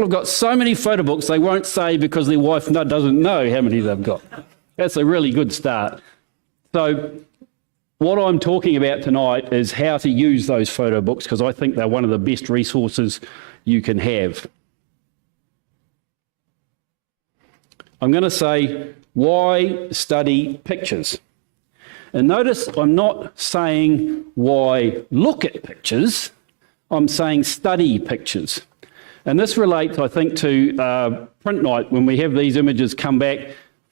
Have got so many photo books they won't say because their wife doesn't know how many they've got. That's a really good start. So what I'm talking about tonight is how to use those photo books, because I think they're one of the best resources you can have. I'm going to say, why study pictures? And notice I'm not saying why look at pictures, I'm saying study pictures. And this relates, I think, to print night. When we have these images come back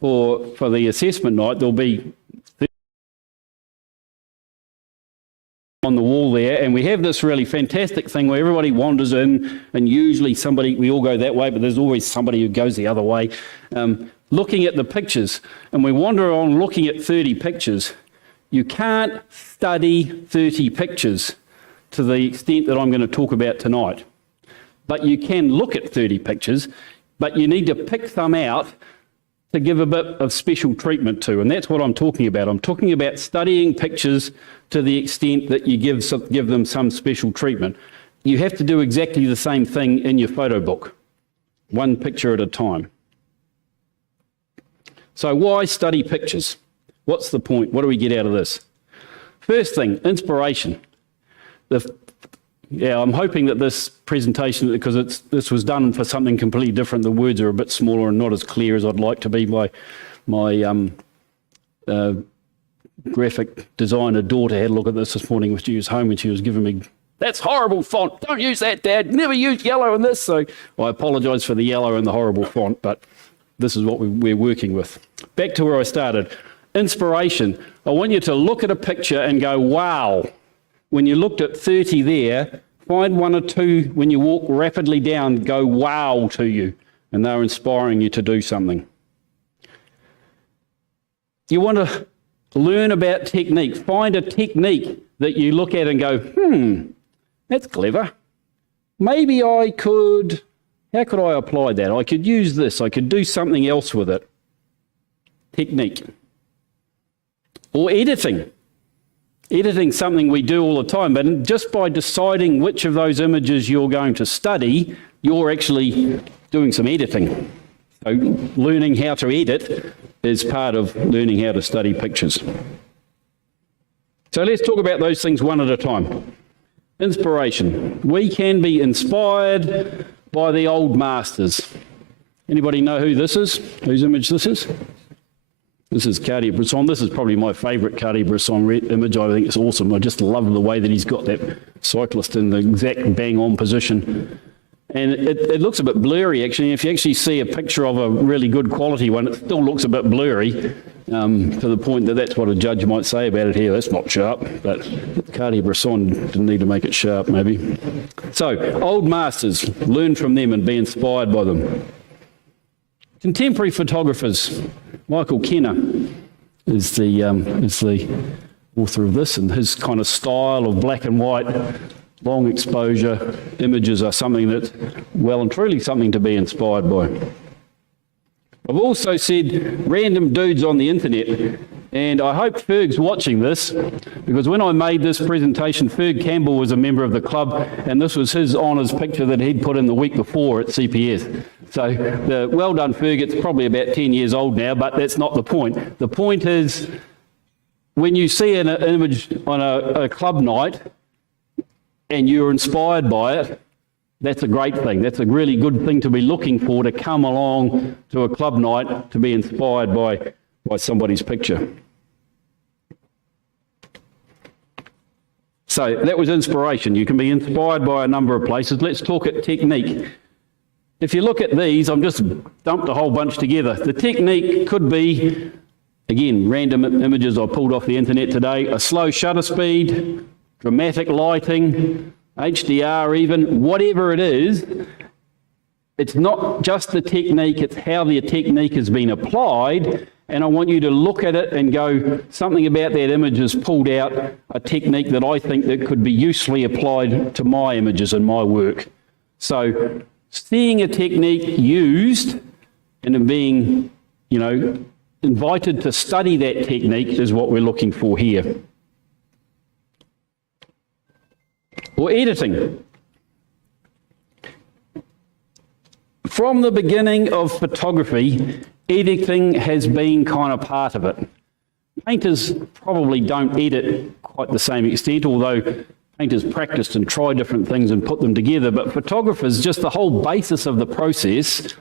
for the assessment night, there'll be on the wall there, and we have this really fantastic thing where everybody wanders in, and usually we all go that way, but there's always somebody who goes the other way, looking at the pictures. And we wander on looking at 30 pictures. You can't study 30 pictures to the extent that I'm going to talk about tonight. But you can look at 30 pictures, but you need to pick some out to give a bit of special treatment to, and that's what I'm talking about. I'm talking about studying pictures to the extent that you give them some special treatment. You have to do exactly the same thing in your photo book, one picture at a time. So why study pictures? What's the point? What do we get out of this? First thing, inspiration. I'm hoping that this presentation, because this was done for something completely different, the words are a bit smaller and not as clear as I'd like to be. My graphic designer daughter had a look at this morning when she was home, and she was giving me, "That's horrible font, don't use that, Dad, never use yellow in this." So I apologise for the yellow and the horrible font, but this is what we're working with. Back to where I started. Inspiration. I want you to look at a picture and go, wow. When you looked at 30 there, find one or two when you walk rapidly down, go wow to you, and they're inspiring you to do something. You want to learn about technique. Find a technique that you look at and go, that's clever. Maybe how could I apply that? I could use this, I could do something else with it. Technique. Or editing. Editing's something we do all the time, but just by deciding which of those images you're going to study, you're actually doing some editing. So learning how to edit is part of learning how to study pictures. So let's talk about those things one at a time. Inspiration. We can be inspired by the old masters. Anybody know who this is? Whose image this is? This is Cartier-Bresson. This is probably my favourite Cartier-Bresson image. I think it's awesome. I just love the way that he's got that cyclist in the exact bang-on position. And it looks a bit blurry, actually. If you actually see a picture of a really good quality one, it still looks a bit blurry, to the point that that's what a judge might say about it here. That's not sharp, but Cartier-Bresson didn't need to make it sharp, maybe. So, old masters, learn from them and be inspired by them. Contemporary photographers. Michael Kenner is the author of this, and his kind of style of black and white, long exposure images are something that's well and truly something to be inspired by. I've also said random dudes on the internet, and I hope Ferg's watching this, because when I made this presentation, Ferg Campbell was a member of the club, and this was his honours picture that he'd put in the week before at CPS. So well done, Ferg. It's probably about 10 years old now, but that's not the point. The point is, when you see an image on a club night and you're inspired by it, that's a great thing. That's a really good thing to be looking for, to come along to a club night to be inspired by somebody's picture. So that was inspiration. You can be inspired by a number of places. Let's talk at technique. If you look at these, I've just dumped a whole bunch together. The technique could be, again, random images I pulled off the internet today, a slow shutter speed, dramatic lighting, HDR even, whatever it is. It's not just the technique, it's how the technique has been applied, and I want you to look at it and go, something about that image has pulled out a technique that I think that could be usefully applied to my images and my work. So seeing a technique used and being invited to study that technique is what we're looking for here. Or editing. From the beginning of photography, editing has been kind of part of it. Painters probably don't edit quite the same extent, although painters practiced and try different things and put them together, but photographers, just the whole basis of the process,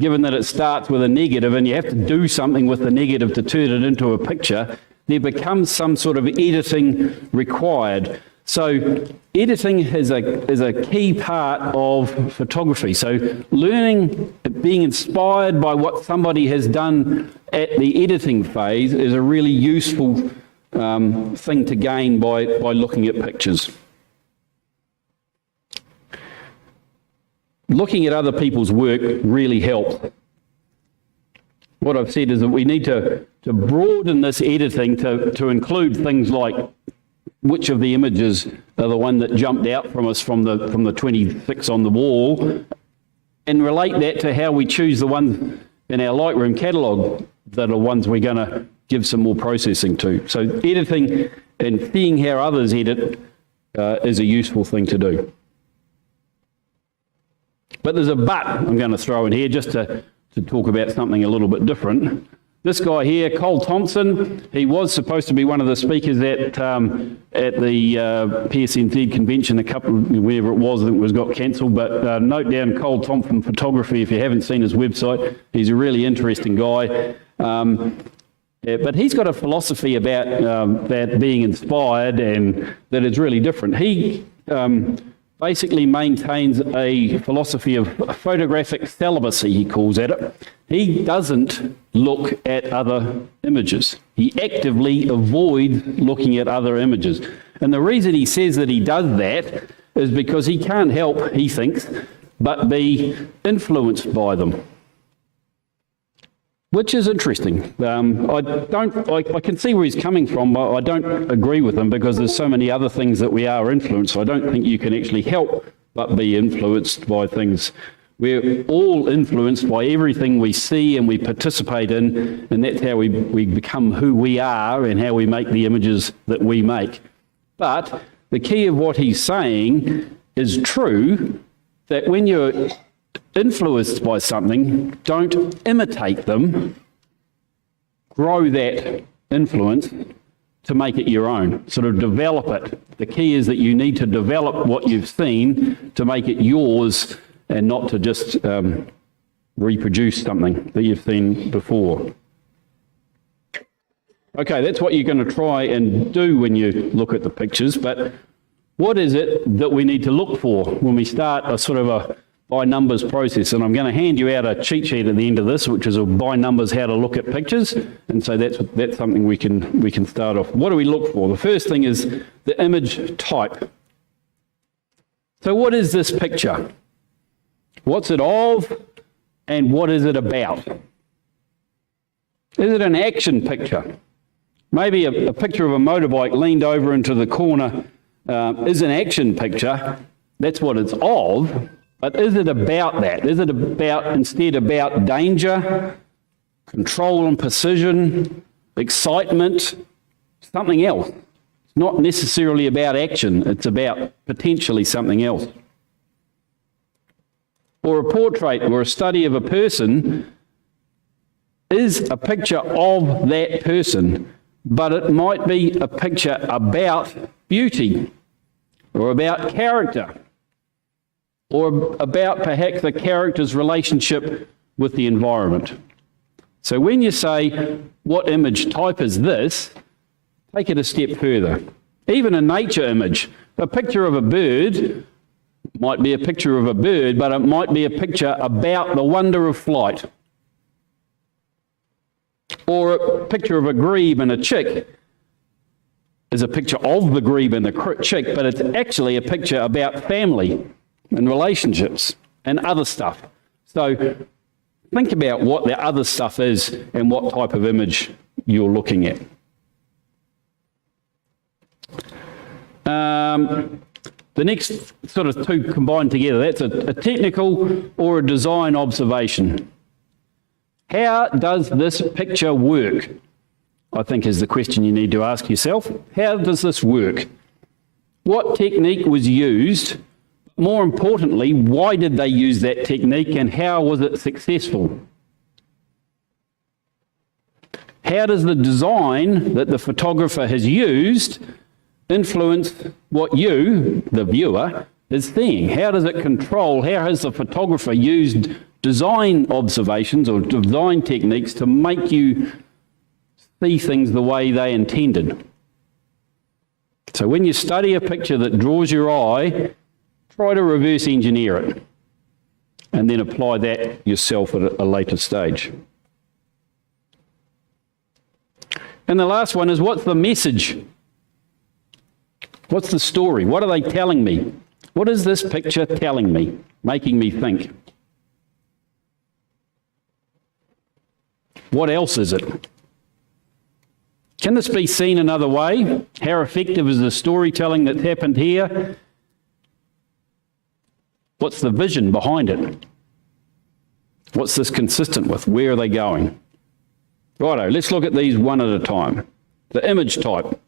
given that it starts with a negative and you have to do something with the negative to turn it into a picture, there becomes some sort of editing required. So editing is a key part of photography. So learning, being inspired by what somebody has done at the editing phase is a really useful thing to gain by looking at pictures. Looking at other people's work really helps. What I've said is that we need to broaden this editing to include things like which of the images are the one that jumped out from us from the 26 on the wall, and relate that to how we choose the ones in our Lightroom catalogue that are ones we're going to give some more processing to. So editing and seeing how others edit is a useful thing to do. But there's a but I'm going to throw in here just to talk about something a little bit different. This guy here, Cole Thompson, he was supposed to be one of the speakers at the PSNZ convention wherever it was that was got cancelled, but note down Cole Thompson Photography if you haven't seen his website. He's a really interesting guy. But he's got a philosophy about that being inspired and that it's really different. He basically maintains a philosophy of photographic celibacy, he calls it. He doesn't look at other images. He actively avoids looking at other images. And the reason he says that he does that is because he can't help, he thinks, but be influenced by them. Which is interesting. I can see where he's coming from, but I don't agree with him because there's so many other things that we are influenced. I don't think you can actually help but be influenced by things. We're all influenced by everything we see and we participate in, and that's how we become who we are and how we make the images that we make. But the key of what he's saying is true, that when you're influenced by something, don't imitate them, grow that influence to make it your own, sort of develop it. The key is that you need to develop what you've seen to make it yours and not to just reproduce something that you've seen before. Okay, that's what you're going to try and do when you look at the pictures, but what is it that we need to look for when we start a sort of a by numbers process? And I'm going to hand you out a cheat sheet at the end of this, which is a by numbers how to look at pictures, and so that's something we can start off. What do we look for? The first thing is the image type. So what is this picture? What's it of, and what is it about? Is it an action picture? Maybe a picture of a motorbike leaned over into the corner is an action picture. That's what it's of. But is it about that? Is it instead about danger, control and precision, excitement, something else? It's not necessarily about action. It's about potentially something else. Or a portrait or a study of a person is a picture of that person, but it might be a picture about beauty or about character or about perhaps the character's relationship with the environment. So when you say, what image type is this, take it a step further. Even a nature image, a picture of a bird might be a picture of a bird, but it might be a picture about the wonder of flight. Or a picture of a grebe and a chick is a picture of the grebe and the chick, but it's actually a picture about family and relationships and other stuff. So think about what the other stuff is and what type of image you're looking at. The next sort of two combined together, that's a technical or a design observation. How does this picture work? I think is the question you need to ask yourself. How does this work? What technique was used? More importantly, why did they use that technique and how was it successful? How does the design that the photographer has used influence what you, the viewer, is seeing? How does it control? How has the photographer used design observations or design techniques to make you see things the way they intended? So when you study a picture that draws your eye, try to reverse engineer it and then apply that yourself at a later stage. And the last one is, what's the message? What's the story? What are they telling me? What is this picture telling me, making me think? What else is it? Can this be seen another way? How effective is the storytelling that's happened here? What's the vision behind it? What's this consistent with? Where are they going? Righto, let's look at these one at a time. The image type.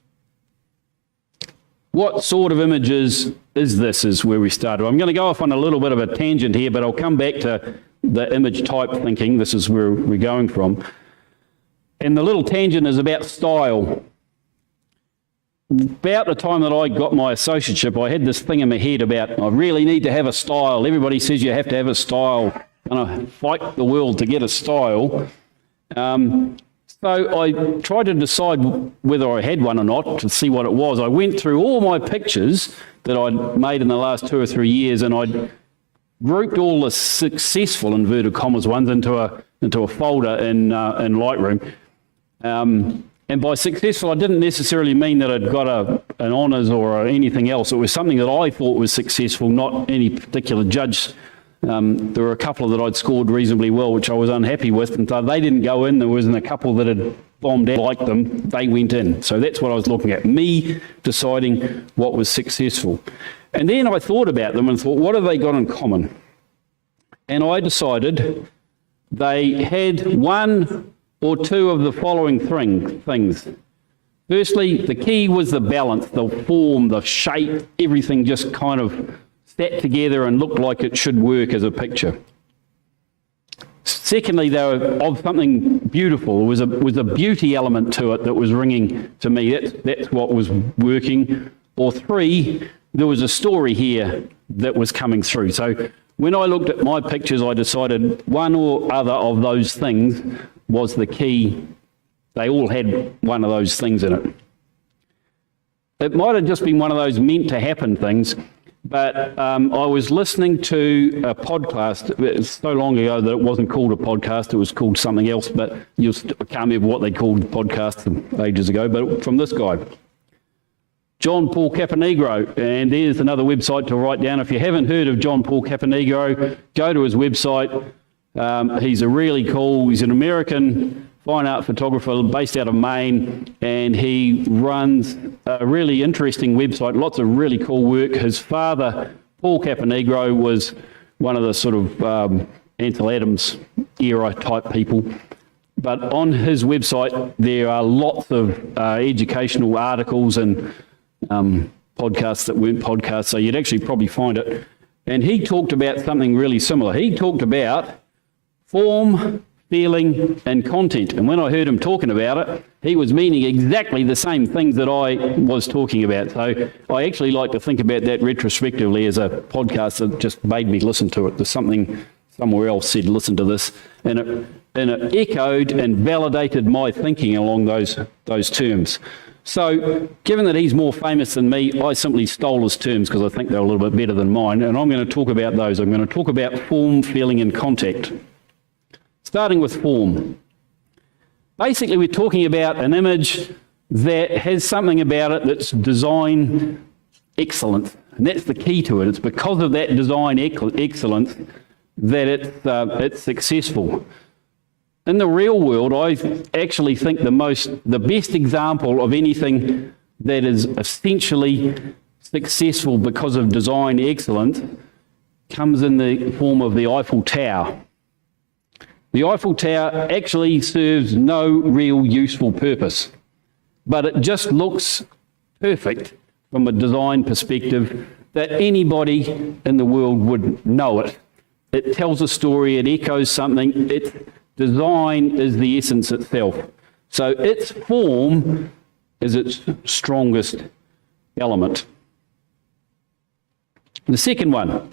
What sort of images is this, is where we started. I'm going to go off on a little bit of a tangent here, but I'll come back to the image type thinking. This is where we're going from. And the little tangent is about style. About the time that I got my associateship, I had this thing in my head about, I really need to have a style. Everybody says you have to have a style. And I fight the world to get a style. So I tried to decide whether I had one or not to see what it was. I went through all my pictures that I'd made in the last 2 or 3 years, and I'd grouped all the successful, inverted commas, ones into a folder in Lightroom. And by successful, I didn't necessarily mean that I'd got an honours or anything else. It was something that I thought was successful, not any particular judge. There were a couple that I'd scored reasonably well, which I was unhappy with, and so they didn't go in. There wasn't a couple that had bombed out like them. They went in. So that's what I was looking at, me deciding what was successful. And then I thought about them and thought, what have they got in common? And I decided they had one or two of the following things. Firstly, the key was the balance, the form, the shape, everything just kind of sat together and looked like it should work as a picture. Secondly, they were of something beautiful. There was a beauty element to it that was ringing to me. That's what was working. Or 3, there was a story here that was coming through. So when I looked at my pictures, I decided one or other of those things was the key. They all had one of those things in it. It might have just been one of those meant to happen things, but I was listening to a podcast. It's so long ago that it wasn't called a podcast, it was called something else, but I can't remember what they called podcasts ages ago, but from this guy, John Paul Caponegro, and there's another website to write down. If you haven't heard of John Paul Caponegro, go to his website. He's he's an American fine art photographer based out of Maine, and he runs a really interesting website, lots of really cool work. His father, Paul Caponegro, was one of the sort of Ansel Adams era type people. But on his website, there are lots of educational articles and podcasts that weren't podcasts, so you'd actually probably find it. And he talked about something really similar. He talked about form, feeling, and content. And when I heard him talking about it, he was meaning exactly the same things that I was talking about. So I actually like to think about that retrospectively as a podcast that just made me listen to it. There's something somewhere else said, listen to this. And it echoed and validated my thinking along those terms. So given that he's more famous than me, I simply stole his terms because I think they're a little bit better than mine. And I'm going to talk about those. I'm going to talk about form, feeling, and contact. Starting with form. Basically, we're talking about an image that has something about it that's design excellence. And that's the key to it. It's because of that design excellence that it's successful. In the real world, I actually think the best example of anything that is essentially successful because of design excellence comes in the form of the Eiffel Tower. The Eiffel Tower actually serves no real useful purpose, but it just looks perfect from a design perspective that anybody in the world would know it. It tells a story, it echoes something, its design is the essence itself. So its form is its strongest element. The second one,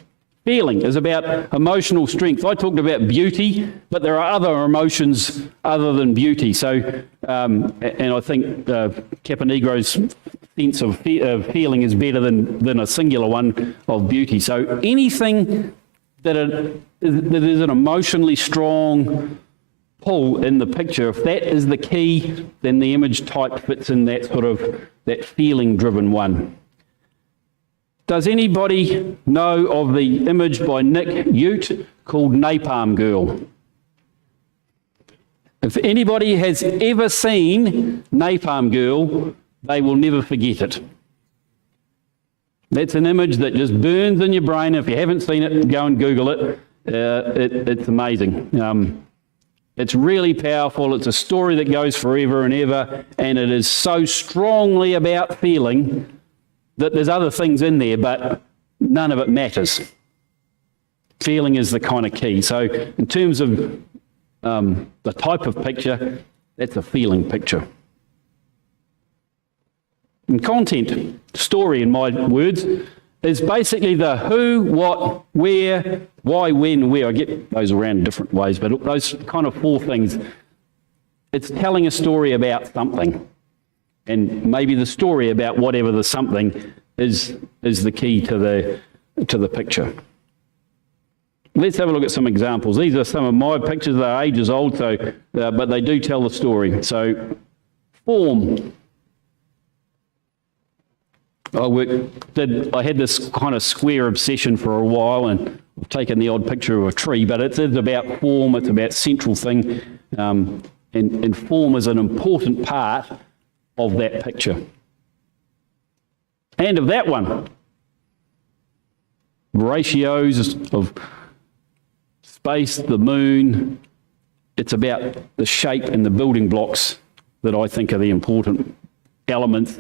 feeling, is about emotional strength. I talked about beauty, but there are other emotions other than beauty. So, and I think Caponegro's sense of feeling is better than a singular one of beauty. So anything that is an emotionally strong pull in the picture, if that is the key, then the image type fits in that sort of, that feeling-driven one. Does anybody know of the image by Nick Ute called Napalm Girl? If anybody has ever seen Napalm Girl, they will never forget it. That's an image that just burns in your brain. If you haven't seen it, go and Google it. It's amazing. It's really powerful. It's a story that goes forever and ever, and it is so strongly about feeling that there's other things in there, but none of it matters. Feeling is the kind of key. So in terms of the type of picture, that's a feeling picture. And content, story in my words, is basically the who, what, where, why, when, where. I get those around different ways, but those kind of four things. It's telling a story about something. And maybe the story about whatever the something is the key to the picture. Let's have a look at some examples. These are some of my pictures. They're ages old, so but they do tell the story. So, form. I had this kind of square obsession for a while, and I've taken the odd picture of a tree, but it's about form. It's about central thing, and form is an important part of that picture. And of that one, ratios of space, the moon, it's about the shape and the building blocks that I think are the important elements,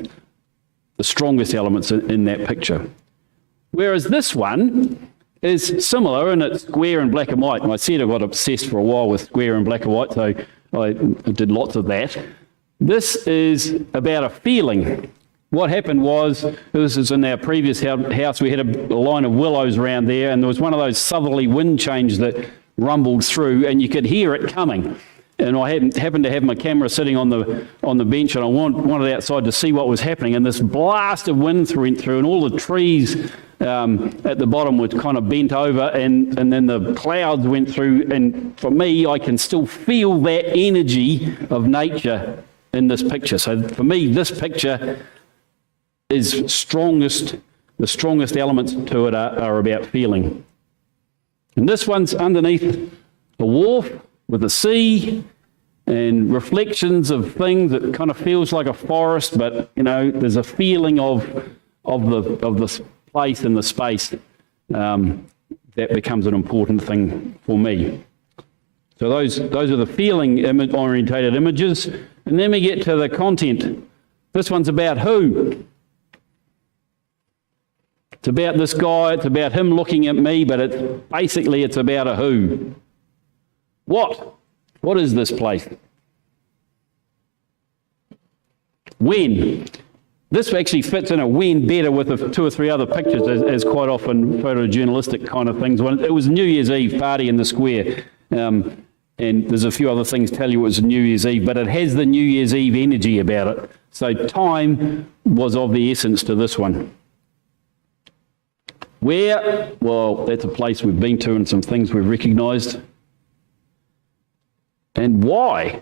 the strongest elements in that picture. Whereas this one is similar, and it's square and black and white. And I said I got obsessed for a while with square and black and white, so I did lots of that. This is about a feeling. What happened was, this is in our previous house, we had a line of willows around there, and there was one of those southerly wind changes that rumbled through, and you could hear it coming. And I happened to have my camera sitting on the bench, and I wanted outside to see what was happening, and this blast of wind went through, and all the trees at the bottom were kind of bent over, and then the clouds went through, and for me, I can still feel that energy of nature in this picture. So for me, this picture is the strongest elements to it are about feeling. And this one's underneath a wharf with a sea and reflections of things. It kind of feels like a forest, but you know, there's a feeling of the place and the space that becomes an important thing for me. So those are the feeling orientated images. And then we get to the content. This one's about who. It's about this guy, it's about him looking at me, but it's about a who. What? What is this place? When? This actually fits in a when better with two or three other pictures, as quite often photojournalistic kind of things. It was a New Year's Eve party in the square, and there's a few other things tell you it was a New Year's Eve, but it has the New Year's Eve energy about it. So time was of the essence to this one. Where? Well, that's a place we've been to and some things we've recognised. And why?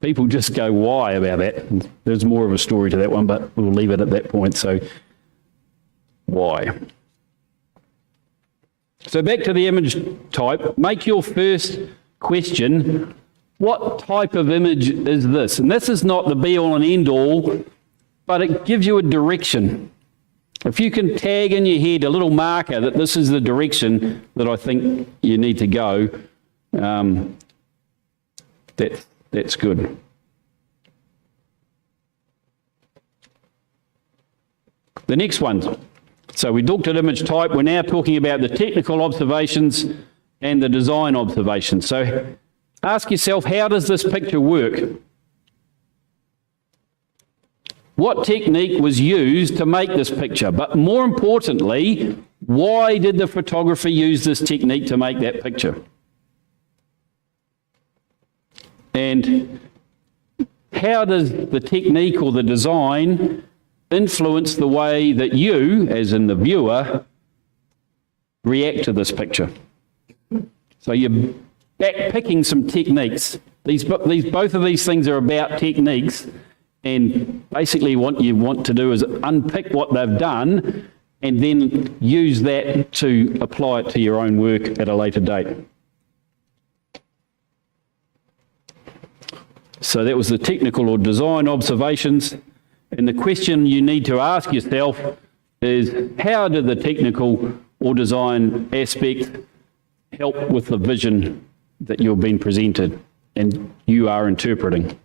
People just go, why about that? There's more of a story to that one, but we'll leave it at that point. So, why? So back to the image type. Make your first question, what type of image is this? And this is not the be-all and end-all, but it gives you a direction. If you can tag in your head a little marker that this is the direction that I think you need to go, that's good. The next one. So we looked at image type. We're now talking about the technical observations and the design observations. So ask yourself, how does this picture work? What technique was used to make this picture? But more importantly, why did the photographer use this technique to make that picture? And how does the technique or the design influence the way that you, as in the viewer, react to this picture? So you're back picking some techniques. Both of these things are about techniques, and basically what you want to do is unpick what they've done and then use that to apply it to your own work at a later date. So that was the technical or design observations. And the question you need to ask yourself is, how did the technical or design aspect help with the vision that you've been presented and you are interpreting?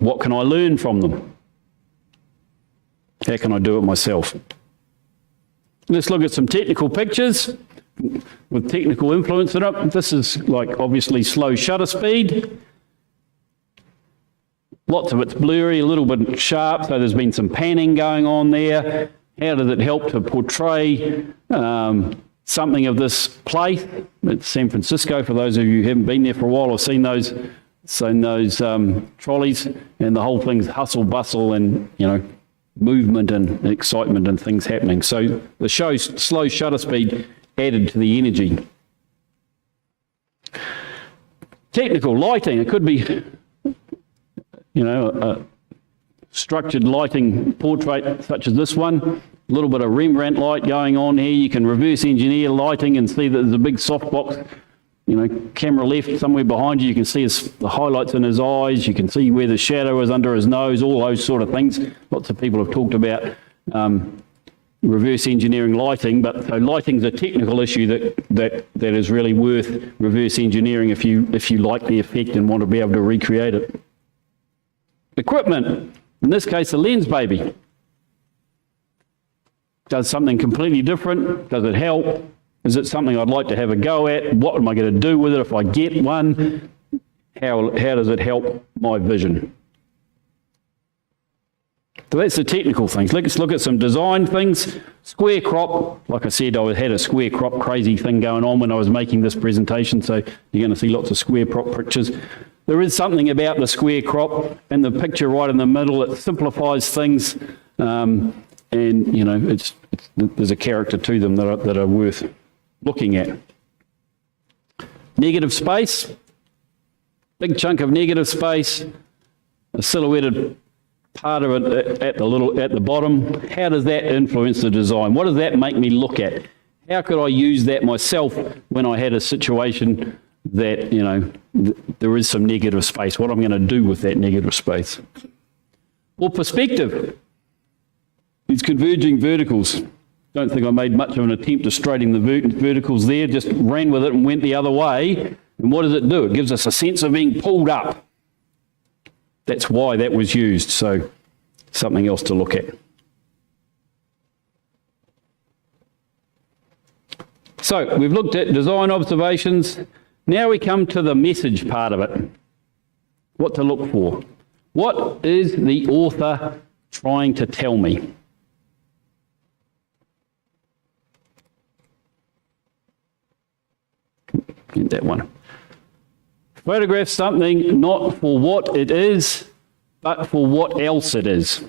What can I learn from them? How can I do it myself? Let's look at some technical pictures with technical influence in it. This is like obviously slow shutter speed. Lots of it's blurry, a little bit sharp, so there's been some panning going on there. How does it help to portray something of this place? It's San Francisco, for those of you who haven't been there for a while or seen those trolleys, and the whole thing's hustle bustle and, you know, movement and excitement and things happening. So the show's slow shutter speed added to the energy. Technical lighting, it could be, you know, a structured lighting portrait such as this one. A little bit of Rembrandt light going on here. You can reverse engineer lighting and see that there's a big softbox, you know, camera left somewhere behind you. You can see the highlights in his eyes. You can see where the shadow is under his nose, all those sort of things. Lots of people have talked about reverse engineering lighting, but so lighting's a technical issue that is really worth reverse engineering if you like the effect and want to be able to recreate it. Equipment, in this case a lens baby. Does something completely different? Does it help? Is it something I'd like to have a go at? What am I going to do with it if I get one? How does it help my vision? So that's the technical things. Let's look at some design things. Square crop, like I said, I had a square crop crazy thing going on when I was making this presentation, so you're going to see lots of square crop pictures. There is something about the square crop and the picture right in the middle. It simplifies things, and you know, there's a character to them that are worth looking at. Negative space, big chunk of negative space, a silhouetted part of it at the bottom. How does that influence the design? What does that make me look at? How could I use that myself when I had a situation that, you know, there is some negative space? What I'm going to do with that negative space? Well, perspective. These converging verticals. Don't think I made much of an attempt to straighten the verticals there, just ran with it and went the other way. And what does it do? It gives us a sense of being pulled up. That's why that was used, so something else to look at. So we've looked at design observations. Now we come to the message part of it. What to look for. What is the author trying to tell me? Get that one. Photograph something not for what it is, but for what else it is.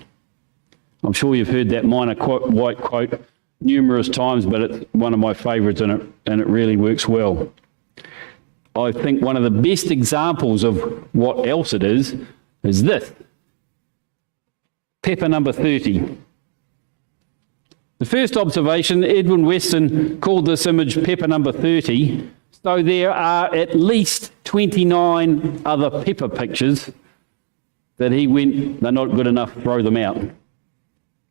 I'm sure you've heard that minor white quote numerous times, but it's one of my favourites, and it really works well. I think one of the best examples of what else it is this. Pepper number 30. The first observation, Edwin Weston called this image pepper number 30. So there are at least 29 other pepper pictures that he went, they're not good enough, throw them out.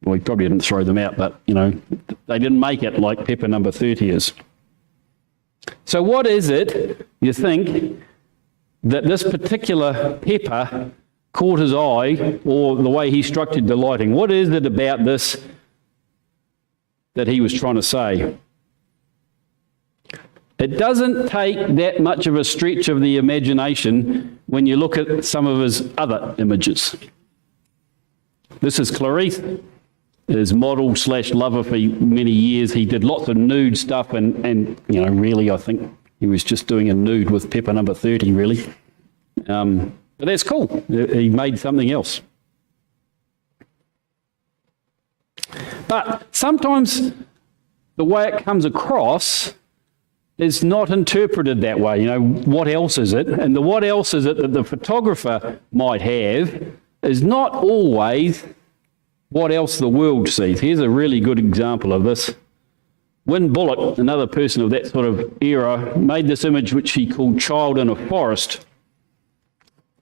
Well, he probably didn't throw them out, but, they didn't make it like pepper number 30 is. So what is it, you think, that this particular pepper caught his eye, or the way he structured the lighting? What is it about this that he was trying to say? It doesn't take that much of a stretch of the imagination when you look at some of his other images. This is Clarice, his model / lover for many years. He did lots of nude stuff, and really, I think he was just doing a nude with pepper number 30, really. But that's cool. He made something else. But sometimes the way it comes across is not interpreted that way. What else is it? And the what else is it that the photographer might have is not always what else the world sees. Here's a really good example of this. Wynne Bullock, another person of that sort of era, made this image which he called Child in a Forest.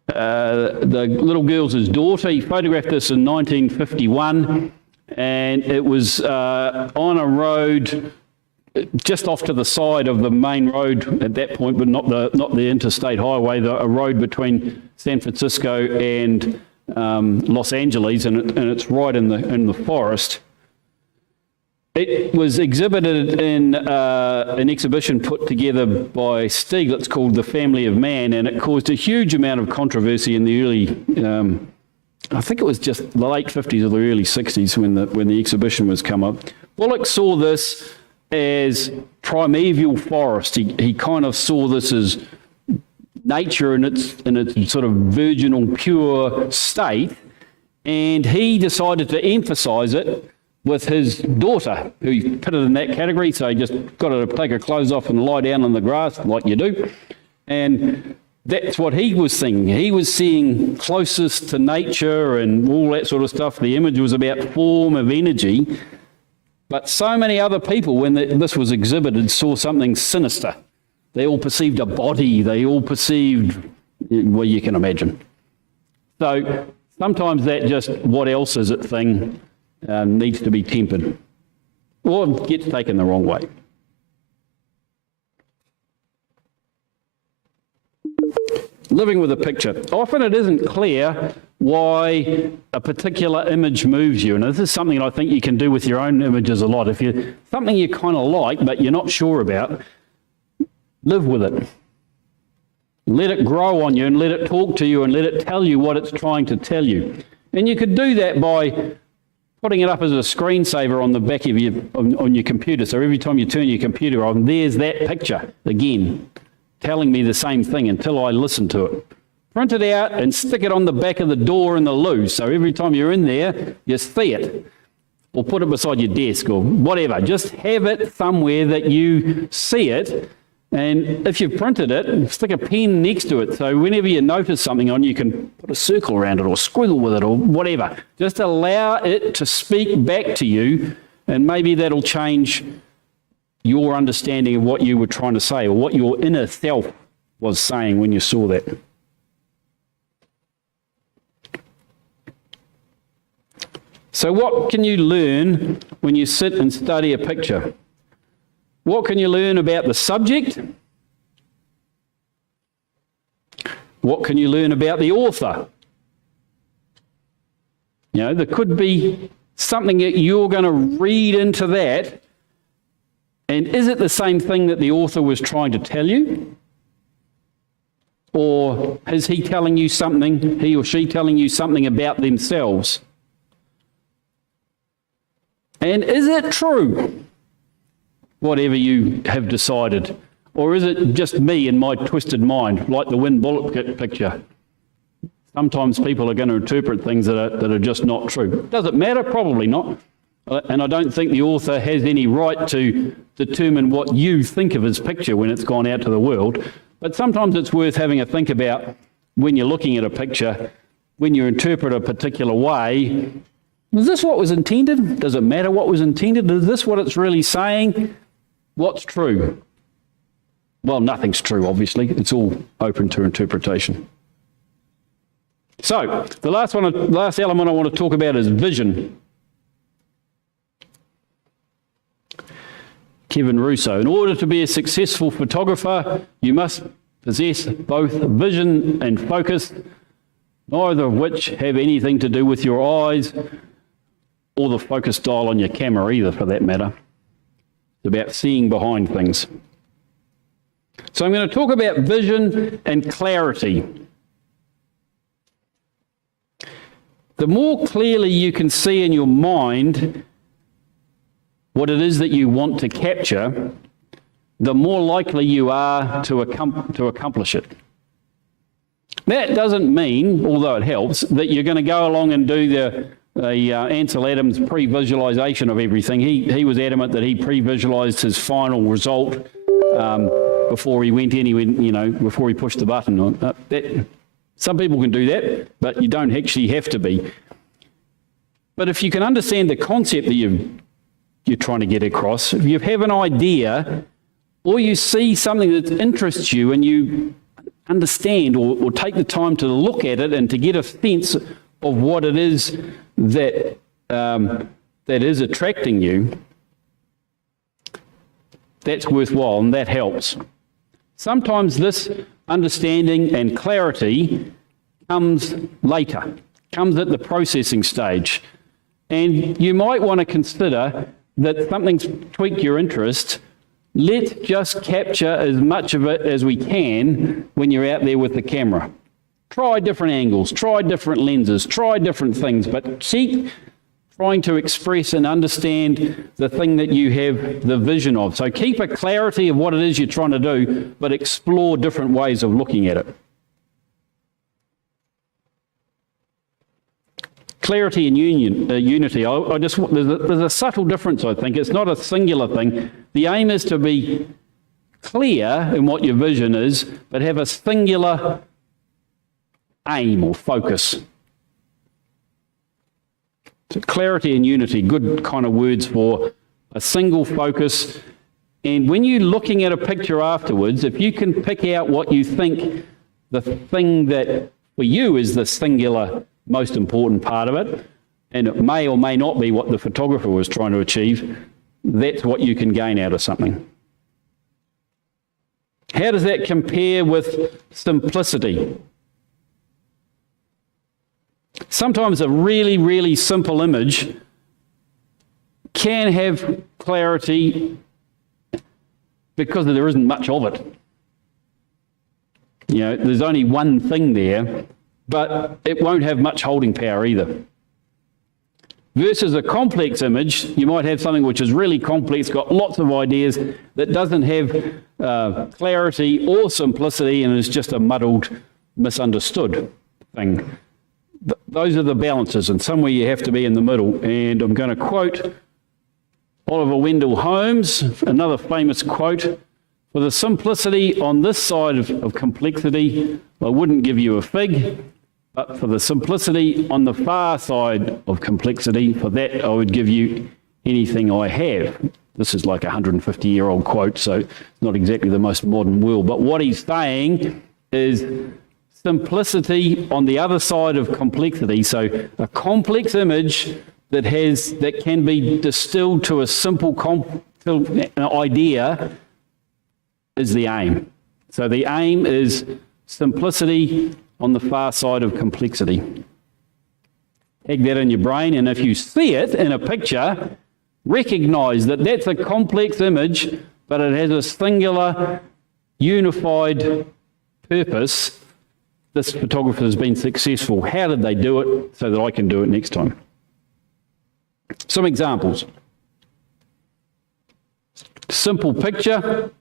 The little girl's his daughter. He photographed this in 1951, and it was on a road just off to the side of the main road at that point, but not the interstate highway, a road between San Francisco and Los Angeles, and it's right in the forest. It was exhibited in an exhibition put together by Stieglitz called The Family of Man, and it caused a huge amount of controversy in the early, I think it was just the late 50s or the early 60s when the exhibition was come up. Bullock saw this as primeval forest. He kind of saw this as nature in its sort of virginal, pure state, and he decided to emphasise it with his daughter, who he put it in that category. So he just got her to take her clothes off and lie down on the grass like you do, and that's what he was seeing. He was seeing closest to nature and all that sort of stuff. The image was about form of energy. But so many other people, when this was exhibited, saw something sinister. They all perceived a body. They all perceived, well, you can imagine. So sometimes that just what else is it thing needs to be tempered or gets taken the wrong way. Living with a picture. Often it isn't clear why a particular image moves you. And this is something I think you can do with your own images a lot. If you're something you kind of like but you're not sure about, live with it. Let it grow on you and let it talk to you and let it tell you what it's trying to tell you. And you could do that by putting it up as a screensaver on the back of on your computer. So every time you turn your computer on, there's that picture again, telling me the same thing until I listen to it. Print it out and stick it on the back of the door in the loo. So every time you're in there, you see it. Or put it beside your desk or whatever. Just have it somewhere that you see it. And if you've printed it, stick a pen next to it. So whenever you notice something on, you can put a circle around it or squiggle with it or whatever. Just allow it to speak back to you, and maybe that'll change your understanding of what you were trying to say or what your inner self was saying when you saw that. So what can you learn when you sit and study a picture? What can you learn about the subject? What can you learn about the author? There could be something that you're going to read into that. And is it the same thing that the author was trying to tell you? Or is he telling you something, he or she telling you something about themselves? And is it true, whatever you have decided? Or is it just me and my twisted mind, like the Wynne Bullock picture? Sometimes people are going to interpret things that are just not true. Does it matter? Probably not. And I don't think the author has any right to determine what you think of his picture when it's gone out to the world. But sometimes it's worth having a think about when you're looking at a picture, when you interpret a particular way. Was this what was intended? Does it matter what was intended? Is this what it's really saying? What's true? Well, nothing's true, obviously. It's all open to interpretation. So, the last element I want to talk about is vision. Kevin Russo. In order to be a successful photographer, you must possess both vision and focus, neither of which have anything to do with your eyes or the focus dial on your camera either, for that matter. It's about seeing behind things. So I'm going to talk about vision and clarity. The more clearly you can see in your mind what it is that you want to capture, the more likely you are to accomplish it. That doesn't mean, although it helps, that you're going to go along and do the Ansel Adams pre-visualization of everything. He was adamant that he pre-visualized his final result before he went anywhere, before he pushed the button. Some people can do that, but you don't actually have to be. But if you can understand the concept that you're trying to get across, if you have an idea or you see something that interests you and you understand or take the time to look at it and to get a sense of what it is that is attracting you, that's worthwhile and that helps. Sometimes this understanding and clarity comes later, comes at the processing stage. And you might want to consider that something's tweaked your interest. Let's just capture as much of it as we can when you're out there with the camera. Try different angles, try different lenses, try different things, but keep trying to express and understand the thing that you have the vision of. So keep a clarity of what it is you're trying to do, but explore different ways of looking at it. Clarity and unity. There's a subtle difference, I think. It's not a singular thing. The aim is to be clear in what your vision is, but have a singular aim or focus. So clarity and unity, good kind of words for a single focus. And when you're looking at a picture afterwards, if you can pick out what you think the thing that for you is the singular most important part of it, and it may or may not be what the photographer was trying to achieve, that's what you can gain out of something. How does that compare with simplicity? Sometimes a really, really simple image can have clarity because there isn't much of it. There's only one thing there, but it won't have much holding power either. Versus a complex image, you might have something which is really complex, got lots of ideas, that doesn't have clarity or simplicity and is just a muddled, misunderstood thing. Those are the balances, and somewhere you have to be in the middle. And I'm going to quote Oliver Wendell Holmes, another famous quote: "For the simplicity on this side of complexity, I wouldn't give you a fig, but for the simplicity on the far side of complexity, for that I would give you anything I have." This is like a 150-year-old quote, so it's not exactly the most modern world. But what he's saying is simplicity on the other side of complexity. So a complex image that can be distilled to a simple idea is the aim. So the aim is simplicity on the far side of complexity. Tag that in your brain, and if you see it in a picture, recognize that that's a complex image, but it has a singular, unified purpose. This photographer has been successful. How did they do it so that I can do it next time? Some examples. Simple picture,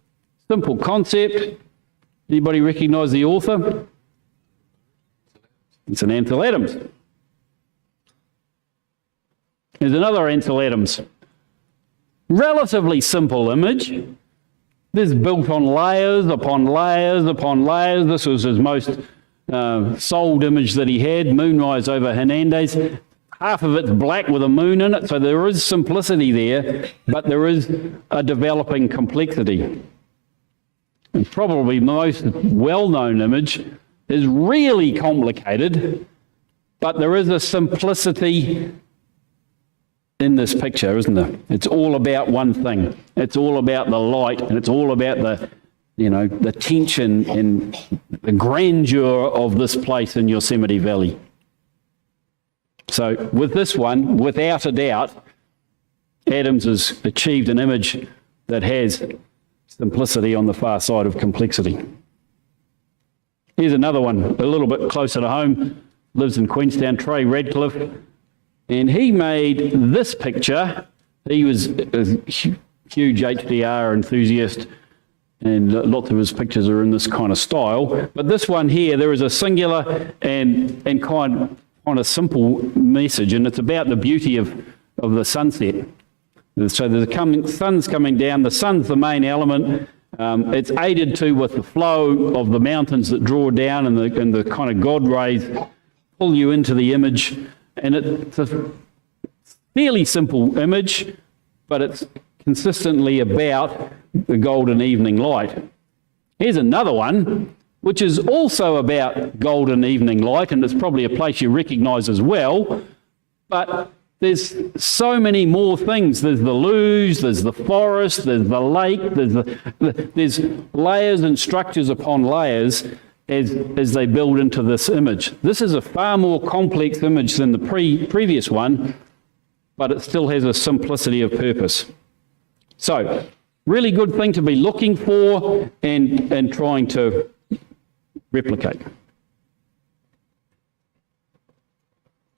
simple concept. Anybody recognise the author? It's an Ansel Adams. There's another Ansel Adams. Relatively simple image. This is built on layers upon layers upon layers. This was his most sold image that he had, Moonrise over Hernandez. Half of it's black with a moon in it, so there is simplicity there, but there is a developing complexity. And probably the most well-known image is really complicated, But there is a simplicity in this picture, isn't there? It's all about one thing. It's all about the light, and it's all about the tension and the grandeur of this place in Yosemite Valley. So with this one, without a doubt, Adams has achieved an image that has simplicity on the far side of complexity. Here's another one, a little bit closer to home, lives in Queenstown, Trey Radcliffe, and he made this picture. He was a huge HDR enthusiast, and lots of his pictures are in this kind of style. But this one here, there is a singular and kind of simple message, and it's about the beauty of the sunset. So the sun's coming down, the sun's the main element. It's aided to with the flow of the mountains that draw down, and the kind of God rays pull you into the image. And it's a fairly simple image, but it's consistently about the golden evening light. Here's another one, which is also about golden evening light, and it's probably a place you recognise as well, but there's so many more things. There's the loos, there's the forest, there's the lake, there's layers and structures upon layers as they build into this image. This is a far more complex image than the previous one, but it still has a simplicity of purpose. So, really good thing to be looking for and trying to replicate.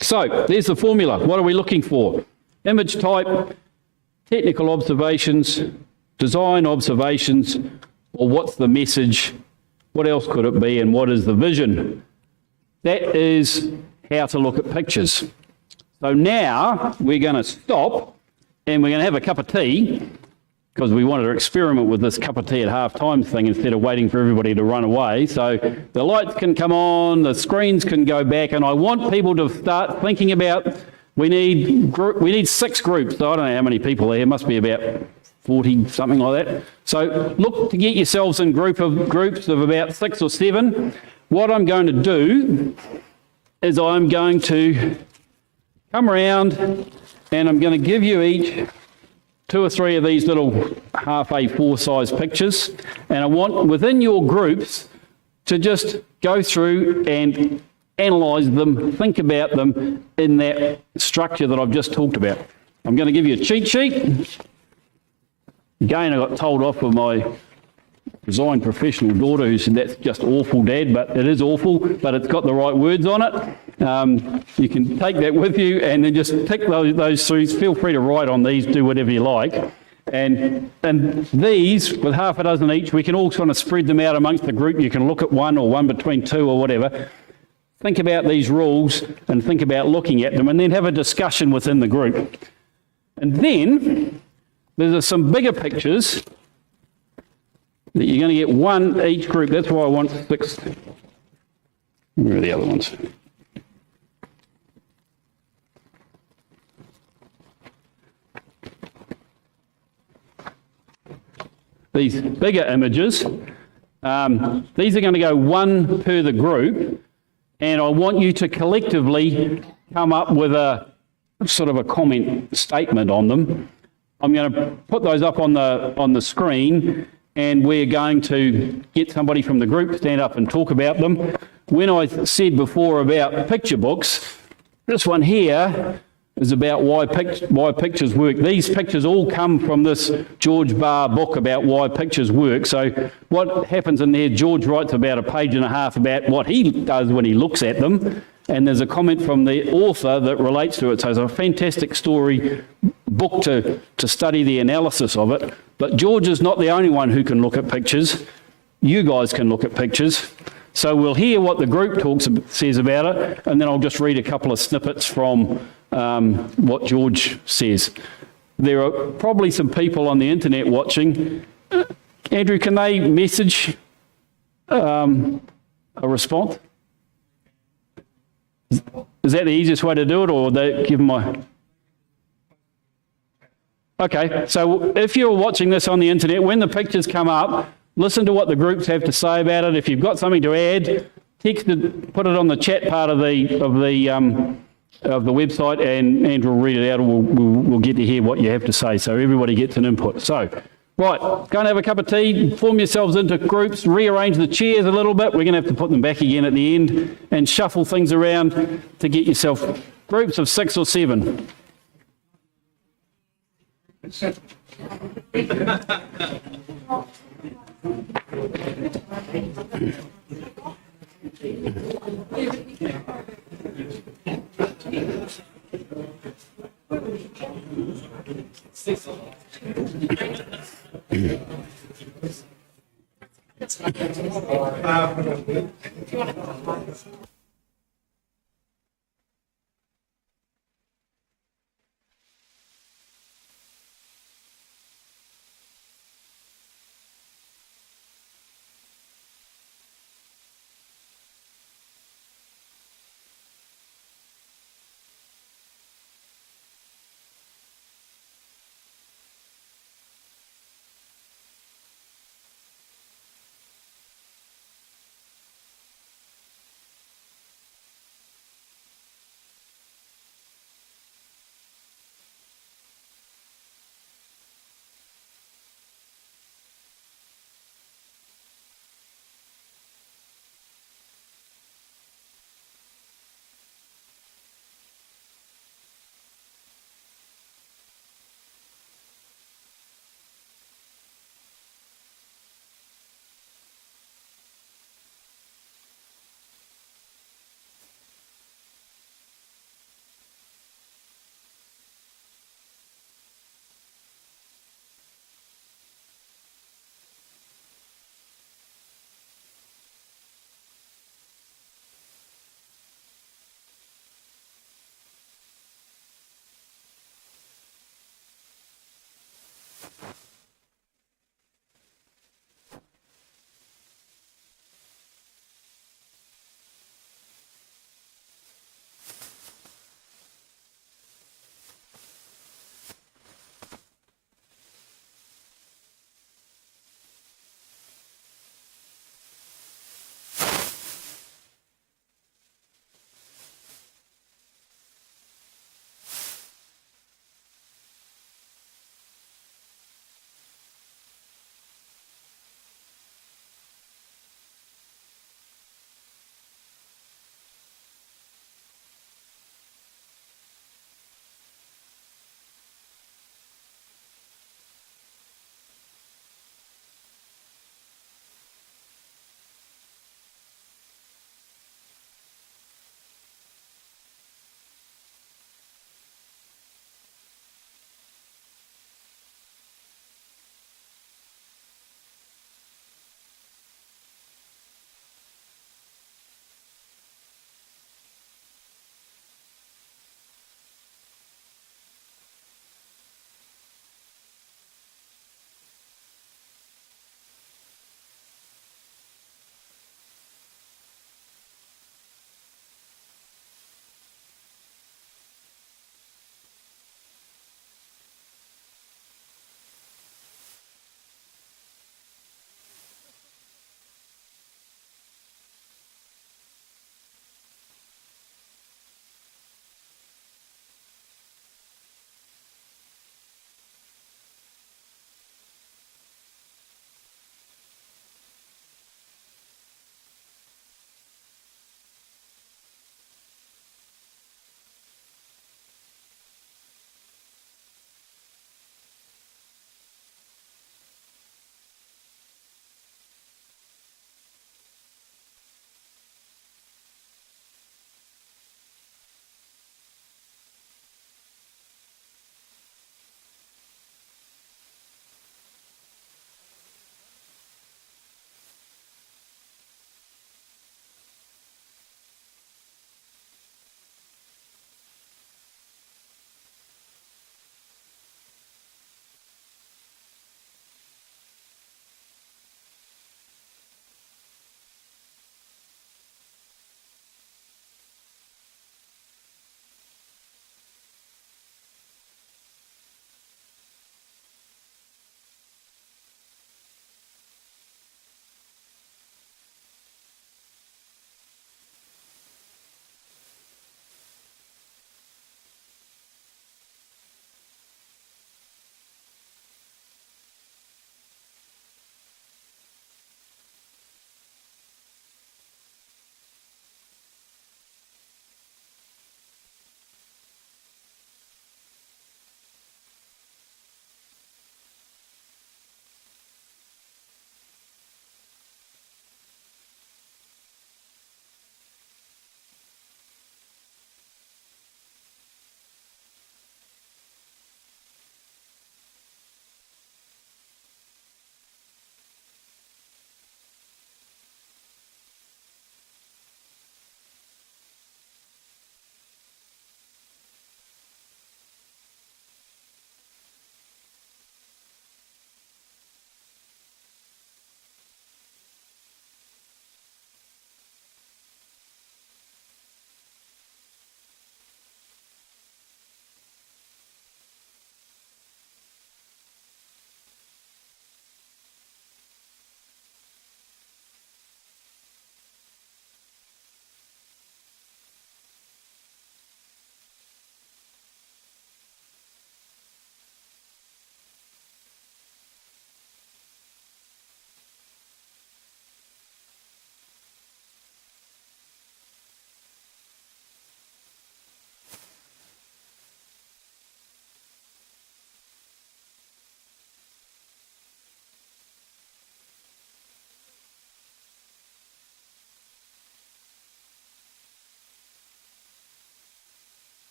So, there's the formula. What are we looking for? Image type, technical observations, design observations, or what's the message? What else could it be, and what is the vision? That is how to look at pictures. So now we're going to stop and we're going to have a cup of tea, because we wanted to experiment with this cup of tea at half-time thing instead of waiting for everybody to run away. So the lights can come on, the screens can go back, and I want people to start thinking about, we need 6 groups. So I don't know how many people there, must be about 40, something like that. So look to get yourselves in groups of about 6 or 7. What I'm going to do is I'm going to come around and I'm going to give you each 2 or 3 of these little half A4 size pictures, and I want within your groups to just go through and analyse them, think about them in that structure that I've just talked about. I'm going to give you a cheat sheet. Again, I got told off by my design professional daughter who said, that's just awful, Dad, but it is awful, but it's got the right words on it. You can take that with you and then just tick those through. Feel free to write on these, do whatever you like. And these, with half a dozen each, we can all kind of spread them out amongst the group. You can look at one or one between 2 or whatever. Think about these rules and think about looking at them, and then have a discussion within the group. And then there's some bigger pictures that you're going to get 1 each group. That's why I want 6. Where are the other ones? These bigger images, these are going to go 1 per the group, and I want you to collectively come up with a sort of a comment statement on them. I'm going to put those up on the screen, and we're going to get somebody from the group to stand up and talk about them. When I said before about picture books, this one here is about why pictures work. These pictures all come from this George Barr book about why pictures work. So what happens in there, George writes about a page and a half about what he does when he looks at them, and there's a comment from the author that relates to it. So it's a fantastic story book to study the analysis of it. But George is not the only one who can look at pictures. You guys can look at pictures. So we'll hear what the group says about it, and then I'll just read a couple of snippets from what George says. There are probably some people on the internet watching. Andrew, can they message a response? Is that the easiest way to do it, or they give my... Okay, so if you're watching this on the internet, when the pictures come up, listen to what the groups have to say about it. If you've got something to add, text it, put it on the chat part of the website, and Andrew will read it out, and we'll get to hear what you have to say, so everybody gets an input. So, right, go and have a cup of tea, form yourselves into groups, rearrange the chairs a little bit. We're going to have to put them back again at the end, and shuffle things around to get yourself groups of 6 or 7.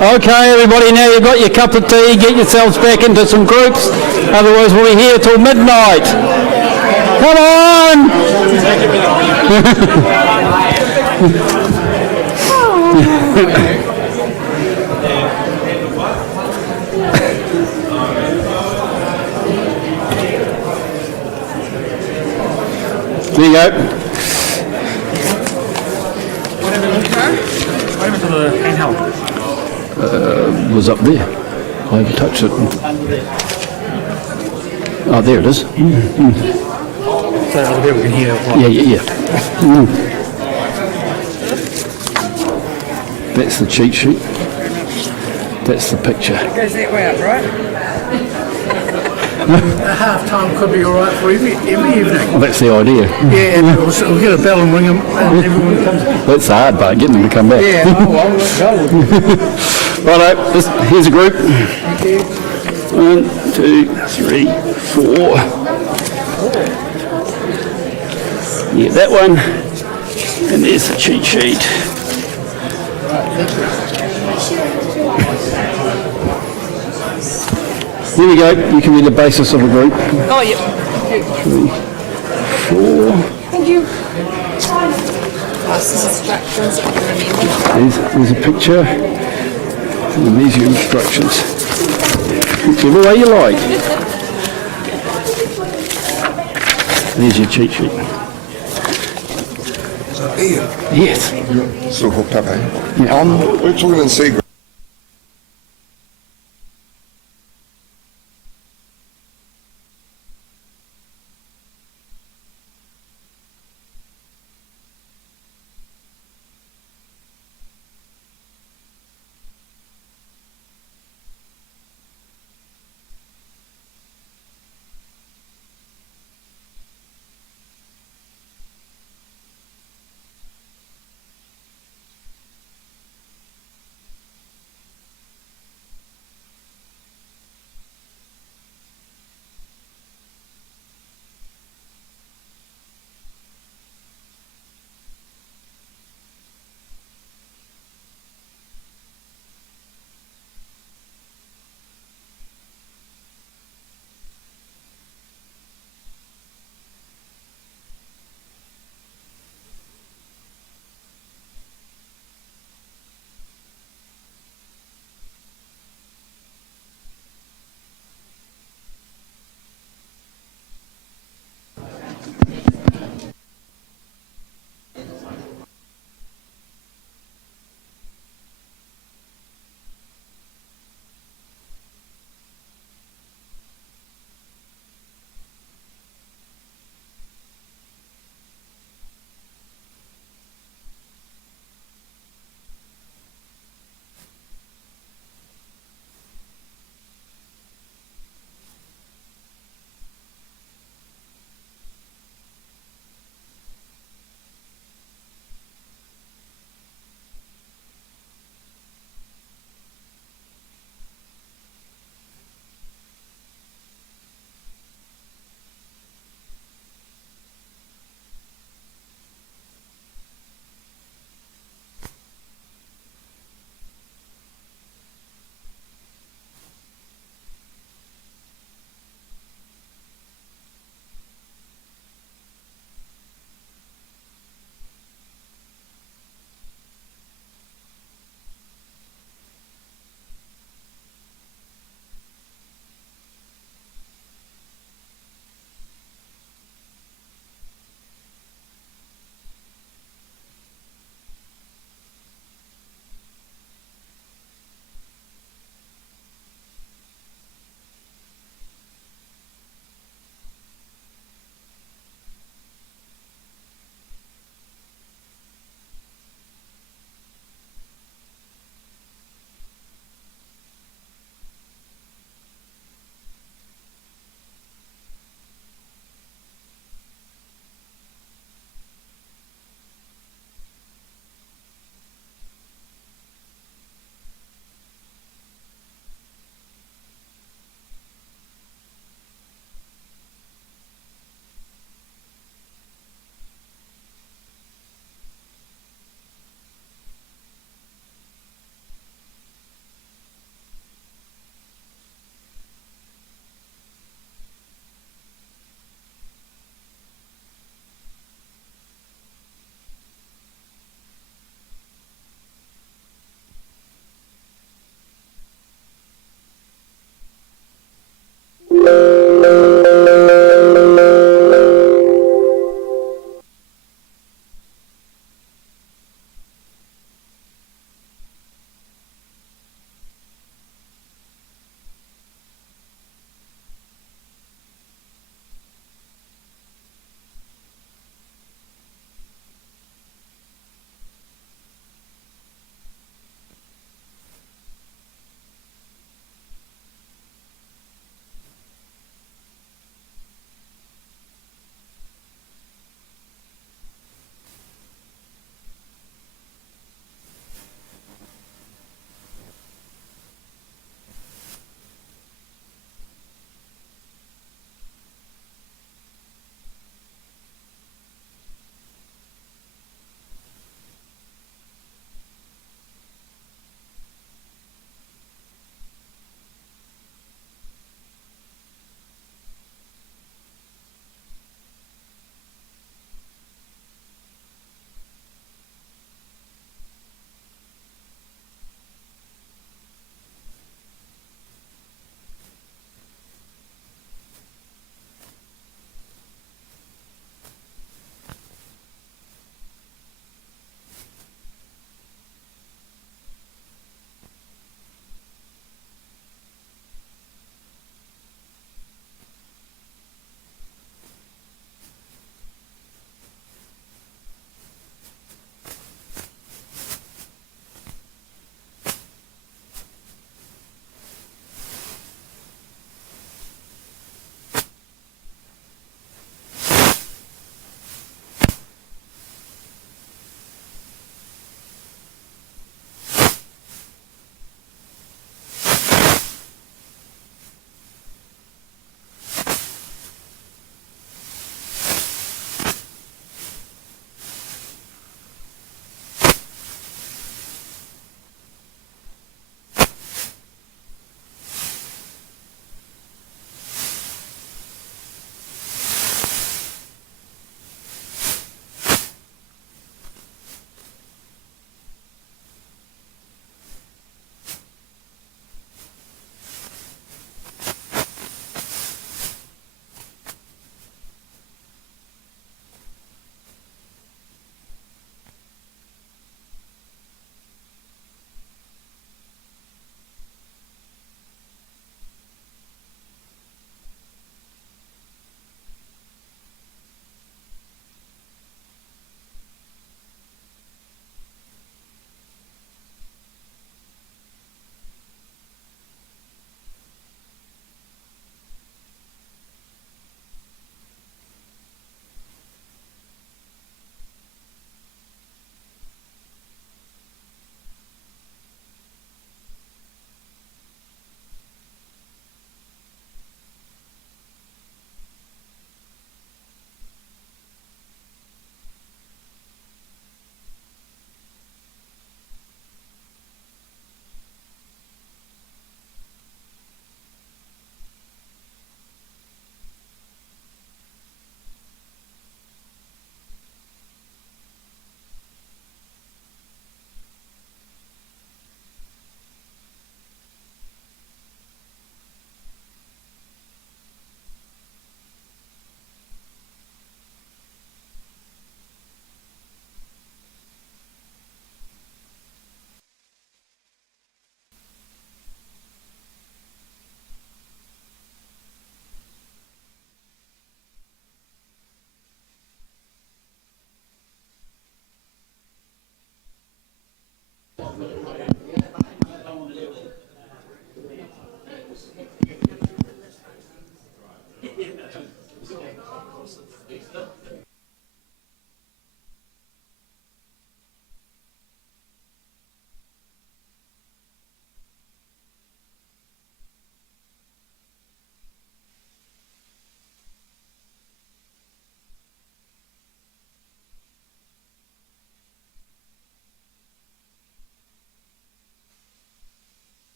Okay, everybody, now you've got your cup of tea, get yourselves back into some groups, otherwise we'll be here till midnight. Come on! There you go. What happened to the handheld? Was up there. I haven't touched it. Oh, there it is. So other people can hear what? Yeah. That's the cheat sheet. That's the picture. It goes that way up, right? A half-time could be all right for every evening. Well, that's the idea. Yeah, and we'll get a bell and ring them and everyone comes in. That's the hard part, getting them to come back. Yeah, oh well, let's go. Righto, here's a group. Thank you. 1, 2, 3, 4. Yeah, that one. And there's the cheat sheet. Here we go. You can be the basis of a group. Oh, yeah. 3, 4. Thank you. Last instructions, if you remember. There's a picture. And these are your instructions. Whichever way you like. There's your cheat sheet. Ian, Yes. still hooked up, eh? Yeah. We're talking in C grade.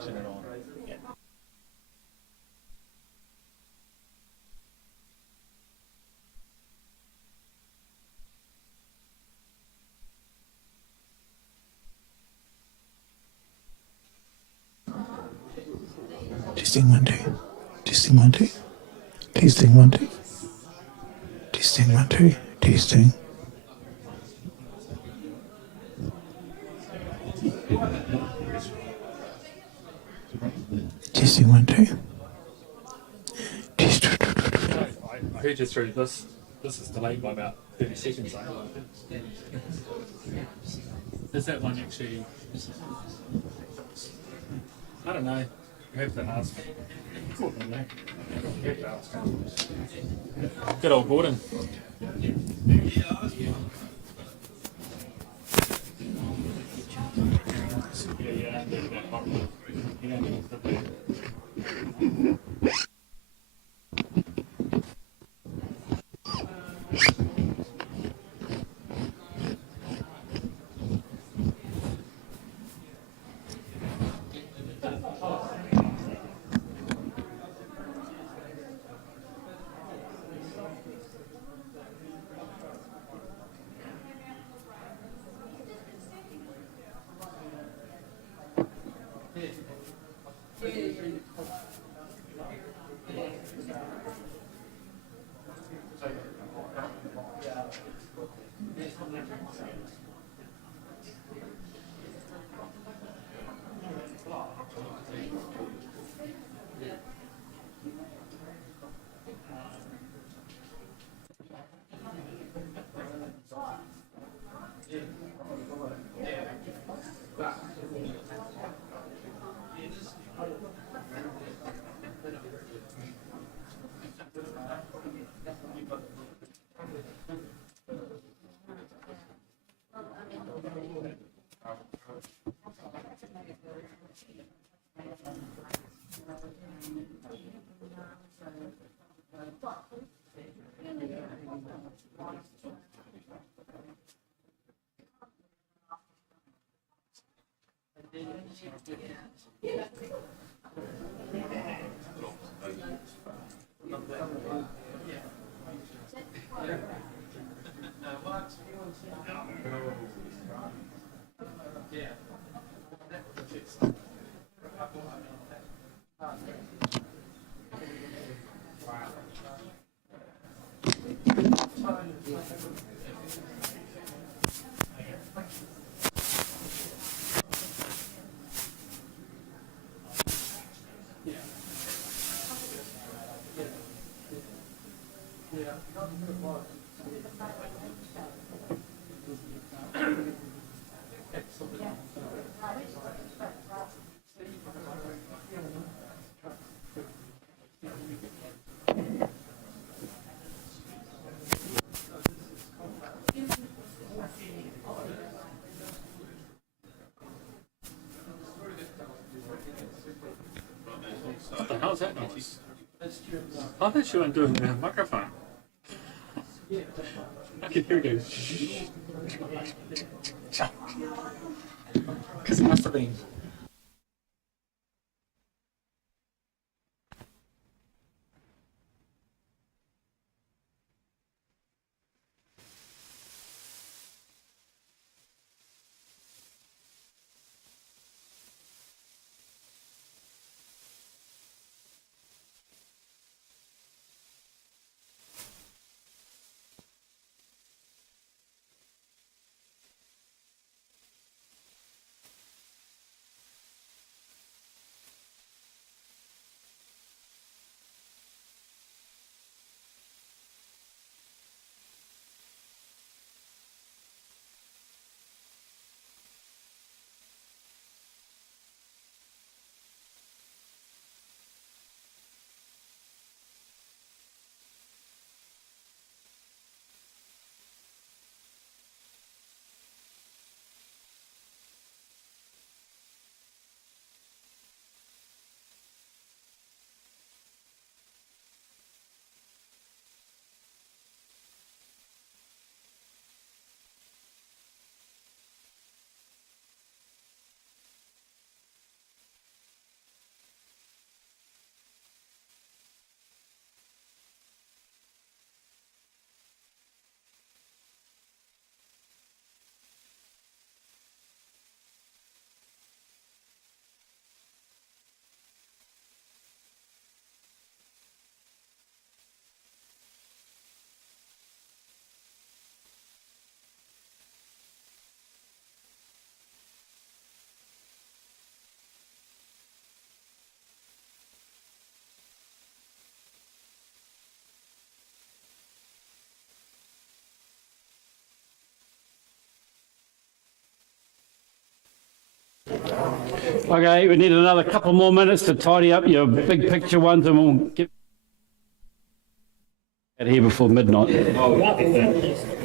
turn it on. Yeah. Testing 1 2. Testing 1 2. Testing 1 2. Testing 1 2. Testing. Testing 1 2. Test. I heard you through this. This is delayed by about 30 seconds. Is that one actually? I don't know. You have to ask. Good old Gordon. What the hell is that noise? I thought you weren't doing the microphone. I can hear it go. Because it must have been. Okay, we need another couple more minutes to tidy up your big picture ones and we'll get out here before midnight. Oh,